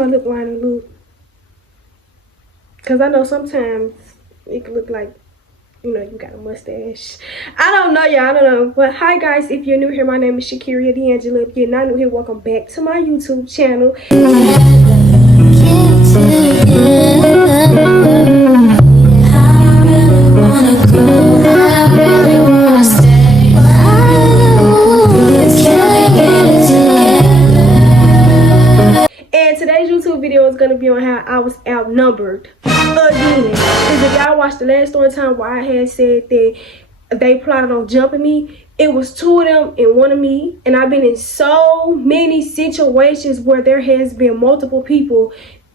My lip liner look. Because I know sometimes it can look like, you know, you got a mustache. I don't know, y'all. I don't know. But hi, guys. If you're new here, my name is Shakeria Deangela. If you're not new here, welcome back to my YouTube channel. And today's YouTube video is going to be on how I was outnumbered again. Because if y'all watched the last story time where I had said that they plotted on jumping me, it was 2 of them and 1 of me. And I've been in so many situations where there has been multiple people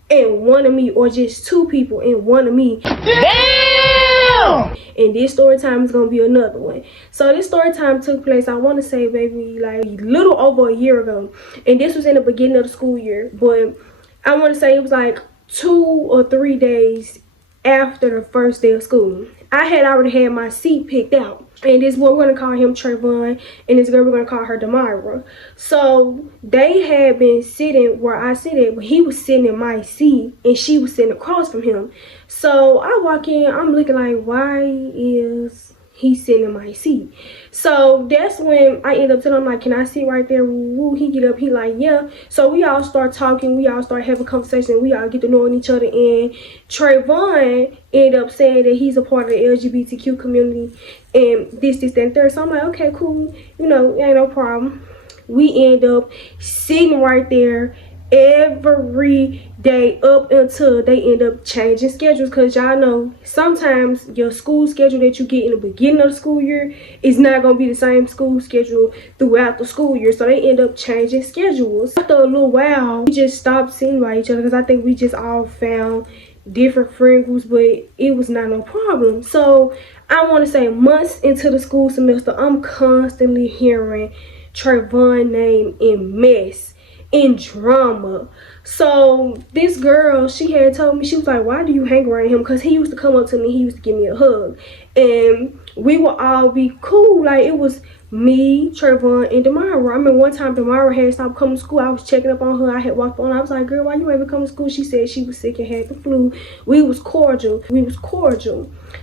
and 1 of me, or just 2 people and 1 of me. Damn! And this story time is gonna be another one. So this story time took place, I want to say, maybe like a little over a year ago, and this was in the beginning of the school year. But I want to say it was like 2 or 3 days after the first day of school. I had already had my seat picked out, and this boy, we're gonna call him Trayvon, and this girl, we're gonna call her Demira. So they had been sitting where I sit at, but he was sitting in my seat and she was sitting across from him. So I walk in, I'm looking like, why is he sitting in my seat? So that's when I end up telling him, like, can I sit right there? Woo, he get up, he like, yeah. So we all start talking, we all start having conversation, we all get to knowing each other, and Trayvon end up saying that he's a part of the LGBTQ community and this, that, and third. So I'm like, okay, cool, you know, ain't no problem. We end up sitting right there every day up until they end up changing schedules, because y'all know sometimes your school schedule that you get in the beginning of the school year is not going to be the same school schedule throughout the school year. So they end up changing schedules. After a little while, we just stopped seeing by each other, because I think we just all found different friend groups, but it was not no problem. So I want to say months into the school semester, I'm constantly hearing Trayvon's name in mess, in drama. So this girl, she had told me, she was like, why do you hang around him? Because he used to come up to me, he used to give me a hug, and we would all be cool. Like, it was me, Trayvon, and Demira. I remember one time Demira had stopped coming to school. I was checking up on her. I had walked on. I was like, girl, why you ain't come to school? She said she was sick and had the flu. We was cordial.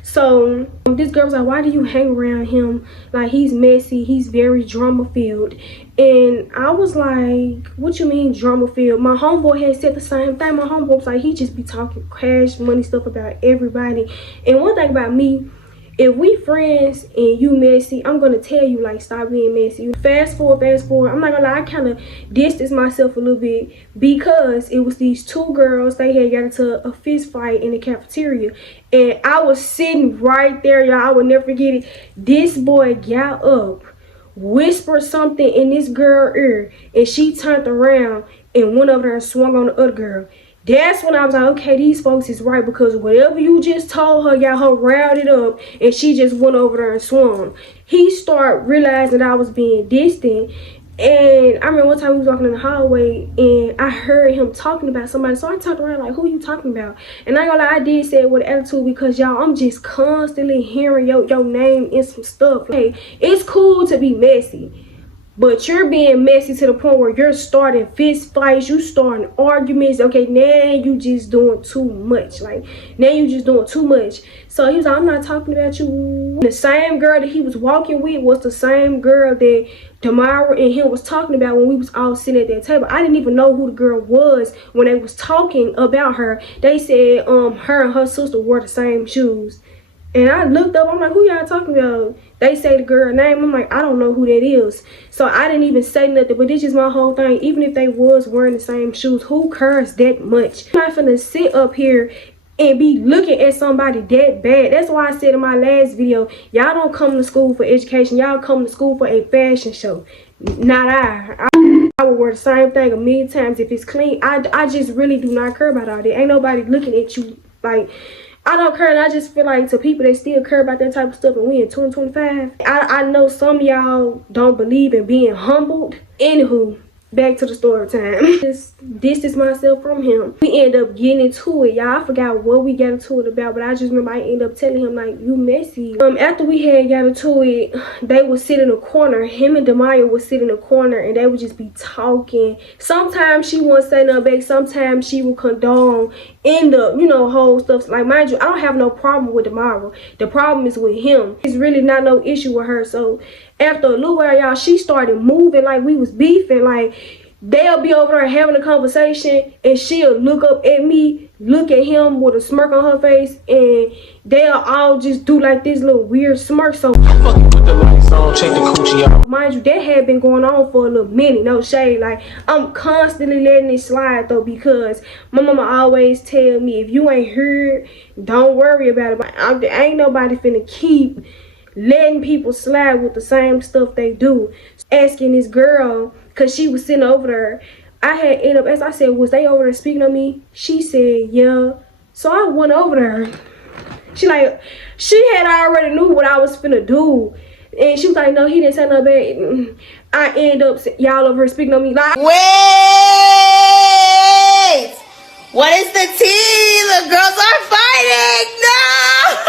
So this girl was like, why do you hang around him? Like, he's messy, he's very drama filled. And I was like, what you mean drama filled? My homeboy had said the same thing. My homeboy was like, he just be talking cash money stuff about everybody. And one thing about me, if we friends and you messy, I'm gonna tell you, like, stop being messy. Fast forward, I'm not gonna lie, I kind of distanced myself a little bit, because it was these 2 girls. They had got into a fist fight in the cafeteria, and I was sitting right there, y'all. I would never forget it. This boy got up, whispered something in this girl's ear, and she turned around and went over there and swung on the other girl. That's when I was like, okay, these folks is right, because whatever you just told her got her riled up, and she just went over there and swung. He started realizing that I was being distant, and I remember one time we was walking in the hallway, and I heard him talking about somebody. So I turned around like, who you talking about? And I ain't gonna lie, I did say it with attitude, because y'all, I'm just constantly hearing your name in some stuff. Hey, it's cool to be messy, but you're being messy to the point where you're starting fist fights, you starting arguments. Okay, now you just doing too much. Like, now you just doing too much. So he was like, I'm not talking about you. The same girl that he was walking with was the same girl that Demira and him was talking about when we was all sitting at that table. I didn't even know who the girl was when they was talking about her. They said her and her sister wore the same shoes. And I looked up, I'm like, who y'all talking about? They say the girl name. I'm like, I don't know who that is. So I didn't even say nothing, but this is my whole thing. Even if they was wearing the same shoes, who cares that much? I'm not finna sit up here and be looking at somebody that bad. That's why I said in my last video, y'all don't come to school for education. Y'all come to school for a fashion show. Not I would wear the same thing a million times if it's clean. I just really do not care about all that. Ain't nobody looking at you like... I don't care, and I just feel like to people that still care about that type of stuff, and we in 2025, I know some of y'all don't believe in being humbled. Anywho, back to the story time. Just distance myself from him. We end up getting into it, y'all. I forgot what we got into it about, but I just remember I ended up telling him, like, you messy. After we had got into it, they would sit in a corner. Him and Demaya would sit in a corner, and they would just be talking. Sometimes she wouldn't say nothing back. Sometimes she would condone in the, you know, whole stuff. Like, mind you, I don't have no problem with Demaya. The problem is with him. It's really not no issue with her. So after a little while, y'all, she started moving like we was beefing. Like, they'll be over there having a conversation, and she'll look up at me, look at him with a smirk on her face, and they'll all just do like this little weird smirk. So fucking with the lights on, check the coochie out. mind you, that had been going on for a little minute, no shade. Like, I'm constantly letting it slide though, because my mama always tell me, if you ain't heard, don't worry about it. But ain't nobody finna keep letting people slide with the same stuff they do. Asking this girl, cause she was sitting over there, I had ended up, as I said, was they over there speaking on me? She said, yeah. So I went over there. She had already knew what I was finna do. And she was like, no, he didn't say nothing bad. I end up, y'all over here speaking on me like, wait! What is the tea? The girls are fighting! No!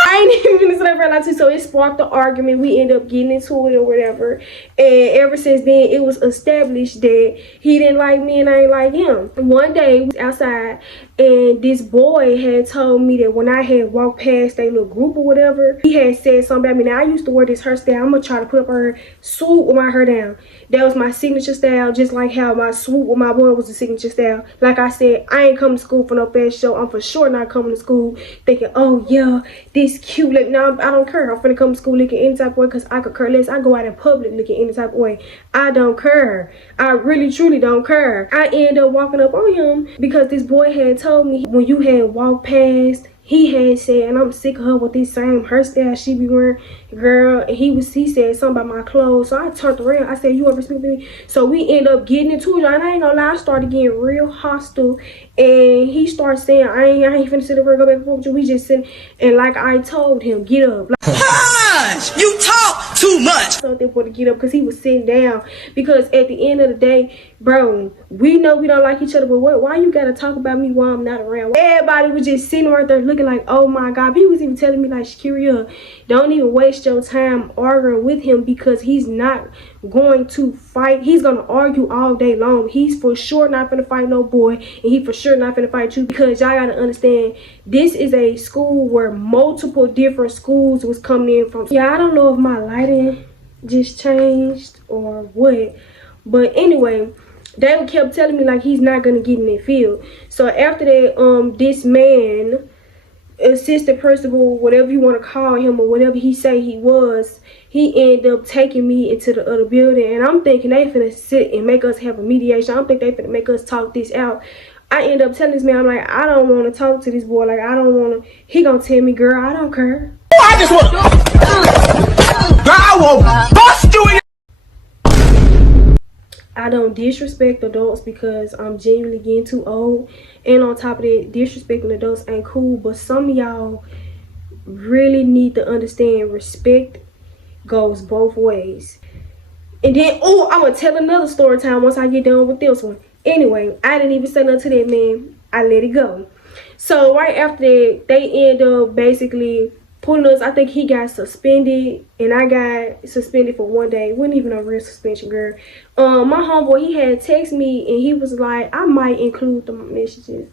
I ain't even gonna say that for a lot too. So it sparked the argument. We ended up getting into it or whatever. And ever since then, it was established that he didn't like me and I ain't like him. One day, we was outside, and this boy had told me that when I had walked past a little group or whatever, he had said something about me. Now, I used to wear this hairstyle. I'm gonna try to put up her swoop with my hair down. That was my signature style, just like how my swoop with my bun was the signature style. Like I said, I ain't coming to school for no fashion show. I'm for sure not coming to school thinking, oh yeah, this cute. Like, no, I don't care. I'm finna come to school looking any type of way, because I could care less. I go out in public looking any type of way. I don't care. I really truly don't care. I ended up walking up on him because this boy had told me when you had walked past, he had said, and I'm sick of her with this same hairstyle she be wearing, girl. And he said something about my clothes. So I turned around. I said, you ever speak to me? So we end up getting into it. And I ain't gonna lie, I started getting real hostile. And he started saying, I ain't finna sit over and go back and forth with you. We just sitting. And like I told him, get up. Like, Hush! You talk too much! something for to get up, because he was sitting down. Because at the end of the day, bro, we know we don't like each other, but why you gotta talk about me while I'm not around? Everybody was just sitting right there looking like, oh my god. He was even telling me like, Shakeria, don't even waste your time arguing with him, because he's not going to fight. He's gonna argue all day long. He's for sure not gonna fight no boy, and he for sure not gonna fight you, because y'all gotta understand, this is a school where multiple different schools was coming in from. Yeah, I don't know if my lighting just changed or what, but anyway, they kept telling me like he's not gonna get in that field. So after that, this man, assistant principal, whatever you want to call him, or whatever he say he was, he ended up taking me into the other building. And I'm thinking they finna sit and make us have a mediation. I don't think they finna make us talk this out. I end up telling this man, I'm like, I don't want to talk to this boy. Like, I don't want to. He gonna tell me, girl, I don't care. I just want girl, I will bust you in. I don't disrespect adults because I'm genuinely getting too old. And on top of that, disrespecting adults ain't cool. But some of y'all really need to understand respect goes both ways. And then, oh, I'm going to tell another story time once I get done with this one. Anyway, I didn't even say nothing to that man. I let it go. So right after that, they end up basically pulling us. I think he got suspended and I got suspended for 1 day. It wasn't even a real suspension, girl. My homeboy, he had texted me and he was like, I might include the messages.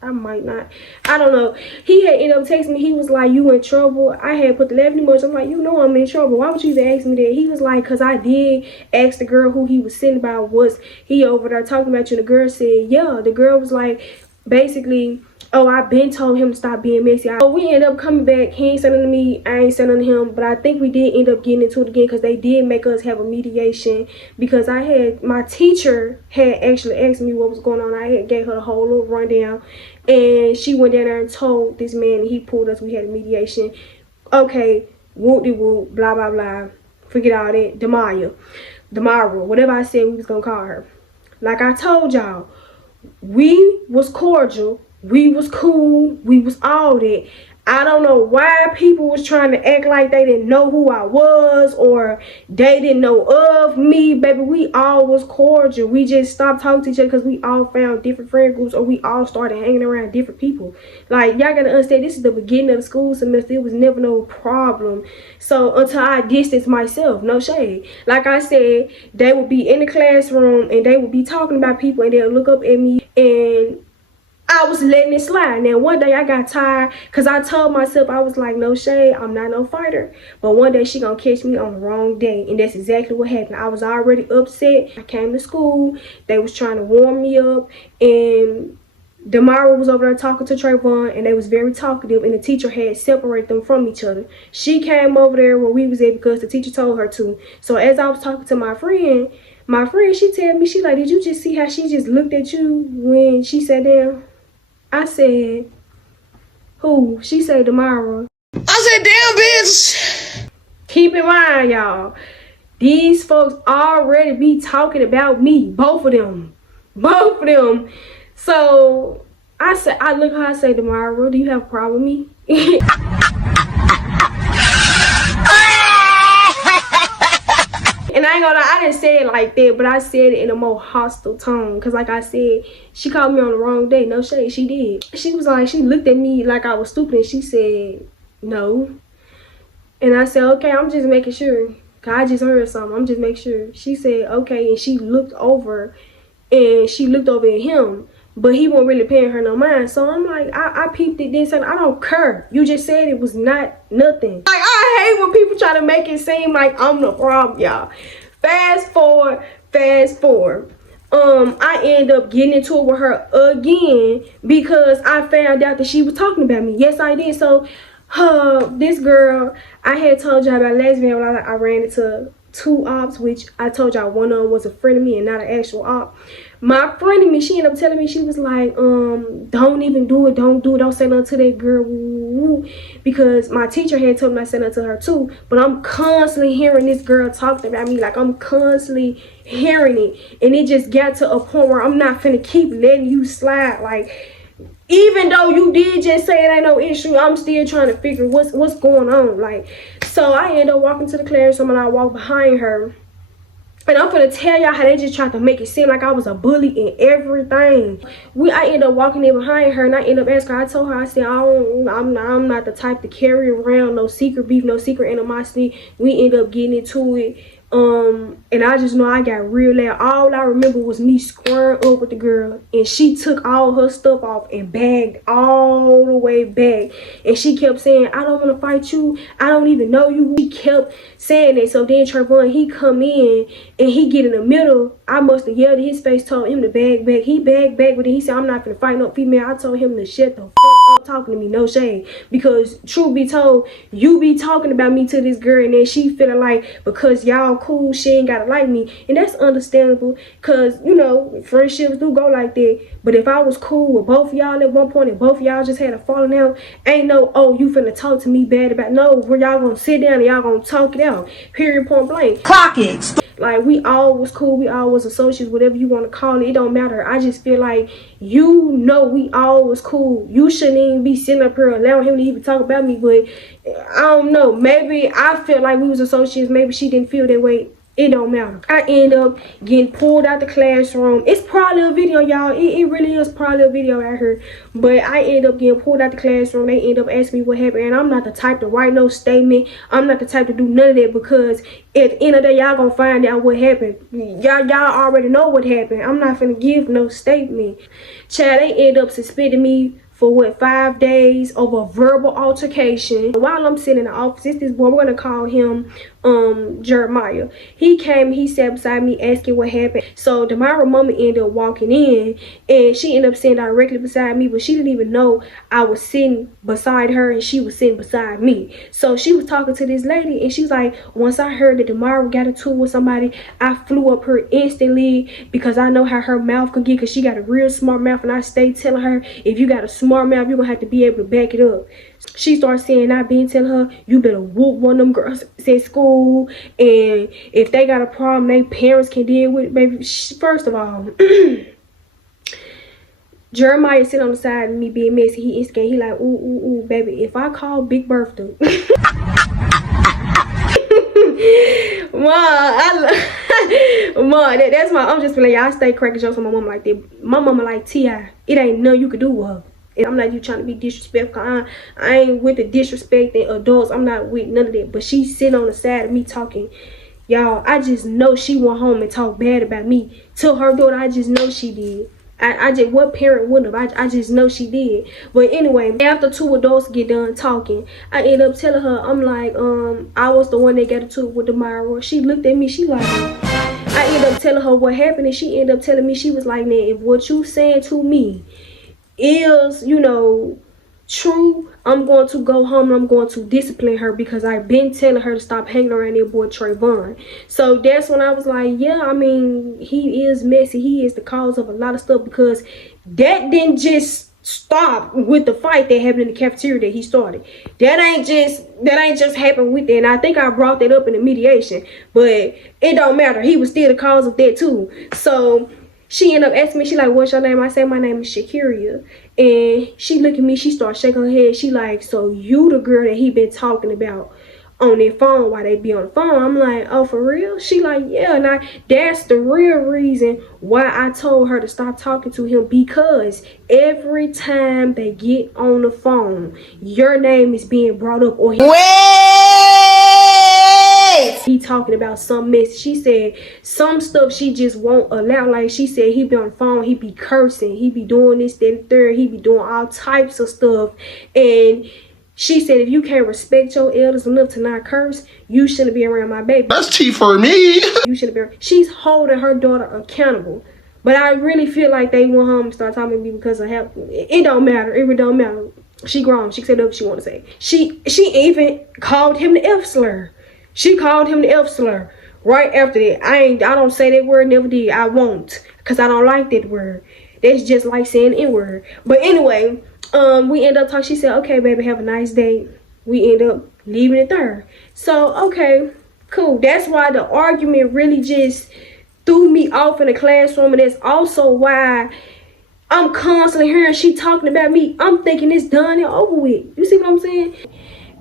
I might not. I don't know. He had ended up texting me. He was like, you in trouble? I had put the laughing emoji. I'm like, you know I'm in trouble. Why would you even ask me that? He was like, because I did ask the girl who he was sitting about, was he over there talking about you? And the girl said, yeah. The girl was like, basically, oh, I've been told him to stop being messy. So we ended up coming back. He ain't saying nothing to me. I ain't saying nothing to him. But I think we did end up getting into it again because they did make us have a mediation. Because I had, my teacher had actually asked me what was going on. I had gave her the whole little rundown. And she went down there and told this man, and he pulled us. We had a mediation. Okay, whoop-de-whoop, blah, blah, blah. Forget all that. Demaya, whatever I said we was going to call her. Like I told y'all, we was cordial. We was cool. We was all that. I don't know why people was trying to act like they didn't know who I was or they didn't know of me. Baby, we all was cordial. We just stopped talking to each other because we all found different friend groups or we all started hanging around different people. Like, y'all gotta understand, this is the beginning of the school semester. It was never no problem. So until I distanced myself, no shade. Like I said, they would be in the classroom and they would be talking about people and they'll look up at me and I was letting it slide. Now, one day I got tired because I told myself, I was like, no shade, I'm not no fighter. But one day she gonna catch me on the wrong day. And that's exactly what happened. I was already upset. I came to school. They was trying to warm me up. And Damara was over there talking to Trayvon. And they was very talkative. And the teacher had separated them from each other. She came over there where we was at because the teacher told her to. So as I was talking to my friend, she tell me, she like, did you just see how she just looked at you when she sat down? I said, who? She said, Damara. I said, damn, bitch. Keep in mind, y'all, these folks already be talking about me. Both of them. Both of them. So, I look at her, I say, Damara, do you have a problem with me? And I ain't gonna lie, I didn't say it like that, but I said it in a more hostile tone. Because like I said, she called me on the wrong day. No shade, she did. She was like, she looked at me like I was stupid and she said, no. And I said, okay, I'm just making sure. Because I just heard something. I'm just making sure. She said, okay. And she looked over and she looked over at him. But he wasn't really paying her no mind. So I'm like, I peeped it then said, I don't care. You just said it was not nothing. Like, I hate when people try to make it seem like I'm the problem, y'all. Fast forward. I end up getting into it with her again because I found out that she was talking about me. Yes, I did. So, this girl, I had told y'all about last video when I ran into two ops, which I told y'all one of them was a friend of me and not an actual op. My friend of me, she ended up telling me, she was like, don't even do it, don't say nothing to that girl, because my teacher had told me not to say nothing to her too, but I'm constantly hearing this girl talking about me, like I'm constantly hearing it, and it just got to a point where I'm not finna keep letting you slide. Like, even though you did just say it ain't no issue, I'm still trying to figure what's going on. Like, so I end up walking to the classroom and I walk behind her. And I'm gonna tell y'all how they just tried to make it seem like I was a bully and everything. I end up walking in behind her and I end up asking her. I told her, I said, I'm not the type to carry around no secret beef, no secret animosity. We end up getting into it. And I just know I got real loud. All I remember was me squaring up with the girl, and she took all her stuff off and bagged all the way back. And she kept saying, I don't want to fight you. I don't even know you. She kept saying that. So then Trayvon, he come in and he get in the middle. I must have yelled in his face, told him to bag back. He bagged back, but then he said, I'm not gonna fight no female. I told him to shut the fuck up talking to me, no shade. Because truth be told, you be talking about me to this girl and then she feeling like because y'all cool, she ain't gotta like me. And that's understandable because, you know, friendships do go like that. But if I was cool with both of y'all at one point and both of y'all just had a falling out, ain't no, oh, you finna talk to me bad about, no, where y'all gonna sit down and y'all gonna talk it out, period, point blank. Clock it. Like, we all was cool, we all was associates, whatever you want to call it, it don't matter. I just feel like, you know, we all was cool. You shouldn't even be sitting up here allowing him to even talk about me, but I don't know, maybe I felt like we was associates, maybe she didn't feel that way. It don't matter. I end up getting pulled out the classroom. It's probably a video, y'all. It really is probably a video out here. But I end up getting pulled out the classroom. They end up asking me what happened. And I'm not the type to write no statement. I'm not the type to do none of that because at the end of the day, y'all gonna find out what happened. Y'all already know what happened. I'm not gonna give no statement. Child, they end up suspending me for what, 5 days over verbal altercation. While I'm sitting in the office, it's this boy, we're gonna call him Jeremiah. He came, he sat beside me asking what happened. So Damara mama ended up walking in and she ended up sitting directly beside me, but she didn't even know I was sitting beside her and she was sitting beside me. So she was talking to this lady and she's like, once I heard that Damara got into it with somebody, I flew up her instantly because I know how her mouth could get, because she got a real smart mouth, and I stay telling her, if you got a smart mouth, you're gonna have to be able to back it up. She started saying, I've been telling her, you better whoop one of them girls at school, and if they got a problem, their parents can deal with it. Baby, first of all, Jeremiah sit on the side of me being messy. He instigated. He like, ooh, baby. If I call Big Bertha, Mom, that's my. I'm just feeling. Y'all stay cracking jokes on my mama like that. My mama like T.I. It ain't nothing you could do with her. And I'm not you trying to be disrespectful. I ain't with the disrespecting adults. I'm not with none of that. But she sitting on the side of me talking. Y'all, I just know she went home and talked bad about me to her daughter. I just know she did. I just, what parent wouldn't have? I just know she did. But anyway, after two adults get done talking, I end up telling her, I'm like, I was the one that got into it with Demira. She looked at me, she like, I end up telling her what happened, and she ended up telling me, she was like, man, if what you saying to me is, you know, true, I'm going to go home and I'm going to discipline her, because I've been telling her to stop hanging around that boy Trayvon. So that's when I was like, yeah, I mean, he is messy. He is the cause of a lot of stuff, because that didn't just stop with the fight that happened in the cafeteria that he started. That ain't just happened with that. And I think I brought that up in the mediation, but it don't matter. He was still the cause of that too. So she ended up asking me, she like, what's your name? I said, my name is Shakeria. And she looked at me, she started shaking her head. She like, so you the girl that he been talking about on their phone while they be on the phone? I'm like, oh, for real? She like, yeah. Now, that's the real reason why I told her to stop talking to him, because every time they get on the phone, your name is being brought up, or he talking about some mess. She said some stuff she just won't allow. Like she said, he be on the phone, he be cursing, he be doing this, that, and third, he be doing all types of stuff. And she said, if you can't respect your elders enough to not curse, you shouldn't be around my baby. That's tea for me. You shouldn't be around. She's holding her daughter accountable. But I really feel like they went home and started talking to me because of help. It don't matter. It really don't matter. She grown. She said what she want to say. She even called him the F slur. She called him the F slur right after that. I don't say that word, never did. I won't, because I don't like that word. That's just like saying N-word. But anyway, we end up talking. She said, okay, baby, have a nice day. We end up leaving it there. So, okay, cool. That's why the argument really just threw me off in the classroom. And that's also why I'm constantly hearing she talking about me. I'm thinking it's done and over with. You see what I'm saying?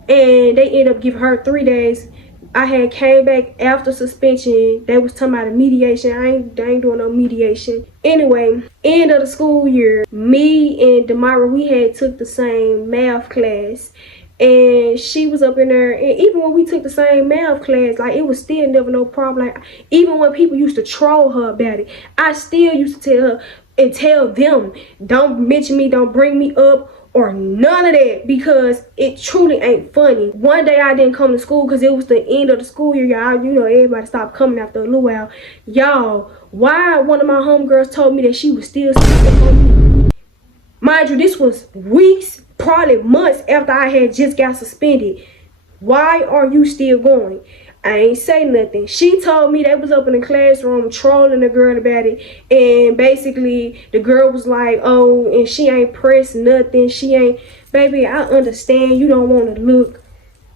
And they end up giving her 3 days. I had came back after suspension. They was talking about a mediation. I ain't doing no mediation. Anyway, end of the school year, me and Demira, we had took the same math class. And she was up in there, and even when we took the same math class, like, it was still never no problem. Like, even when people used to troll her about it, I still used to tell her and tell them, don't mention me, don't bring me up, or none of that, because it truly ain't funny. One day I didn't come to school because it was the end of the school year, y'all. You know, everybody stopped coming after a little while. Y'all, why one of my homegirls told me that she was still sleeping on me? Mind you, this was weeks, probably months after I had just got suspended. Why are you still going? I ain't say nothing. She told me they was up in the classroom trolling the girl about it, and basically the girl was like, oh, and she ain't pressed nothing. She ain't, baby, I understand you don't want to look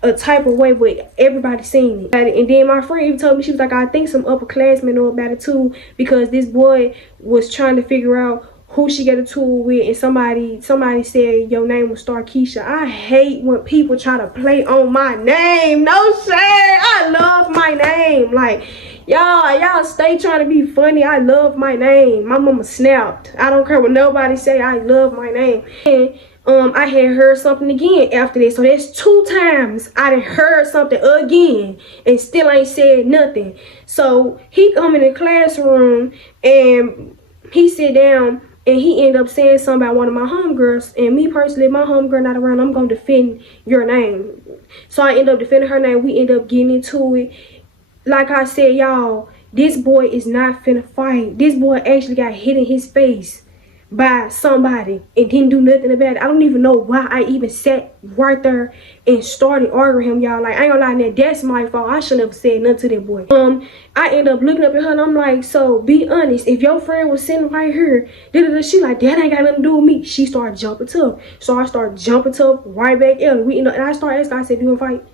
a type of way, but everybody seen it. And then my friend even told me, she was like, I think some upperclassmen know about it too, because this boy was trying to figure out who she got a tool with, and somebody said your name was Starkeisha. I hate when people try to play on my name. No shade. I love my name. Like, y'all stay trying to be funny. I love my name. My mama snapped. I don't care what nobody say. I love my name. And I had heard something again after this. So that's 2 times I done heard something again and still ain't said nothing. So he come in the classroom and he sit down and he ended up saying something about one of my homegirls. And me personally, my homegirl not around, I'm going to defend your name. So I end up defending her name. We end up getting into it. Like I said, y'all, this boy is not finna fight. This boy actually got hit in his face by somebody and didn't do nothing about it. I don't even know why I even sat right there and started arguing him, y'all. Like, I ain't gonna lie, now that's my fault. I shouldn't have said nothing to that boy. I end up looking up at her and I'm like, so be honest, if your friend was sitting right here, she like, that ain't got nothing to do with me. She started jumping tough. So I started jumping tough right back in. And I started asking, I said, do you wanna fight?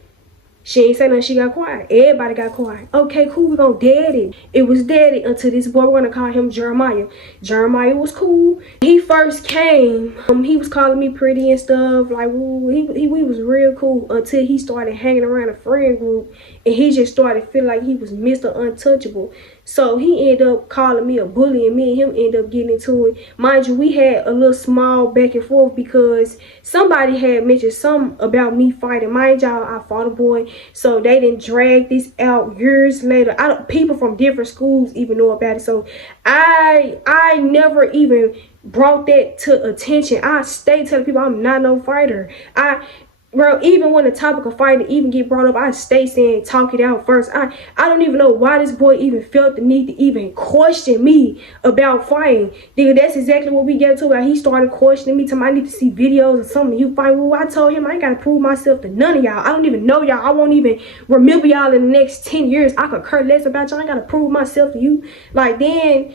She ain't say nothing, she got quiet. Everybody got quiet. Okay, cool, we gonna dead it. It was dead until this boy, we're gonna call him Jeremiah. Jeremiah was cool. He first came, he was calling me pretty and stuff. Like, ooh, he was real cool until he started hanging around a friend group and he just started feeling like he was Mr. Untouchable. So he ended up calling me a bully and me and him ended up getting into it. Mind you, we had a little small back and forth because somebody had mentioned something about me fighting. Mind y'all, I fought a boy. So they didn't drag this out years later. People from different schools even know about it. So I never even brought that to attention. I stay telling people I'm not no fighter. Bro, even when the topic of fighting even get brought up, I stay saying talk it out first. I don't even know why this boy even felt the need to even question me about fighting. Nigga, that's exactly what we get to. Like, he started questioning me, telling me I need to see videos of something you fight. Well, I told him I ain't gotta prove myself to none of y'all. I don't even know y'all. I won't even remember y'all in the next 10 years. I could care less about y'all. I ain't gotta prove myself to you. Like, then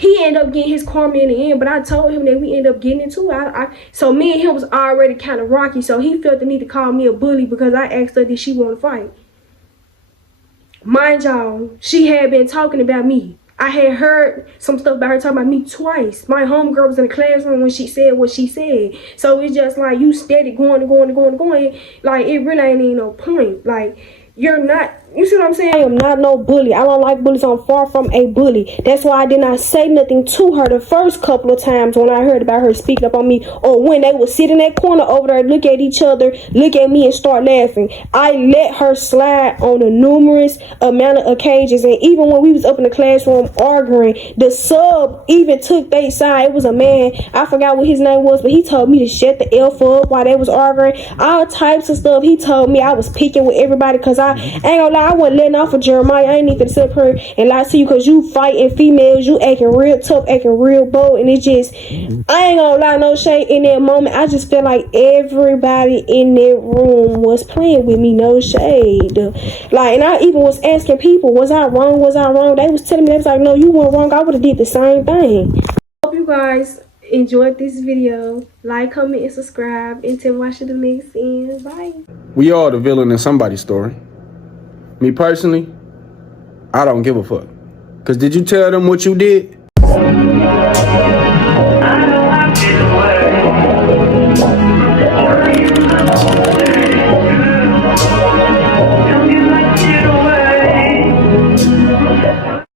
he ended up getting his karma in the end, but I told him that we ended up getting into it. So me and him was already kind of rocky, so he felt the need to call me a bully because I asked her, did she want to fight? Mind y'all, she had been talking about me. I had heard some stuff about her talking about me twice. My homegirl was in the classroom when she said what she said. So it's just like you steady going. Like, it really ain't even no point. Like, you're not, you see what I'm saying? I am not no bully. I don't like bullies. I'm far from a bully. That's why I did not say nothing to her the first couple of times when I heard about her speaking up on me, or when they would sit in that corner over there, look at each other, look at me and start laughing. I let her slide on a numerous amount of occasions. And even when we was up in the classroom arguing, the sub even took their side. It was a man, I forgot what his name was, but he told me to shut the F up while they was arguing. All types of stuff. He told me I was picking with everybody because I ain't gonna lie, I wasn't letting off of Jeremiah. I ain't even sit up here and lie to you because you fighting females, you acting real tough, acting real bold, and it just, I ain't gonna lie, no shade in that moment. I just felt like everybody in that room was playing with me, no shade. Like, and I even was asking people, was I wrong? They was telling me, they was like, no, you weren't wrong. I would have did the same thing. Hope you guys enjoyed this video. Like, comment, and subscribe, and tell me what I should do next. And bye. We all the villain in somebody's story. Me personally, I don't give a fuck. Cause did you tell them what you did?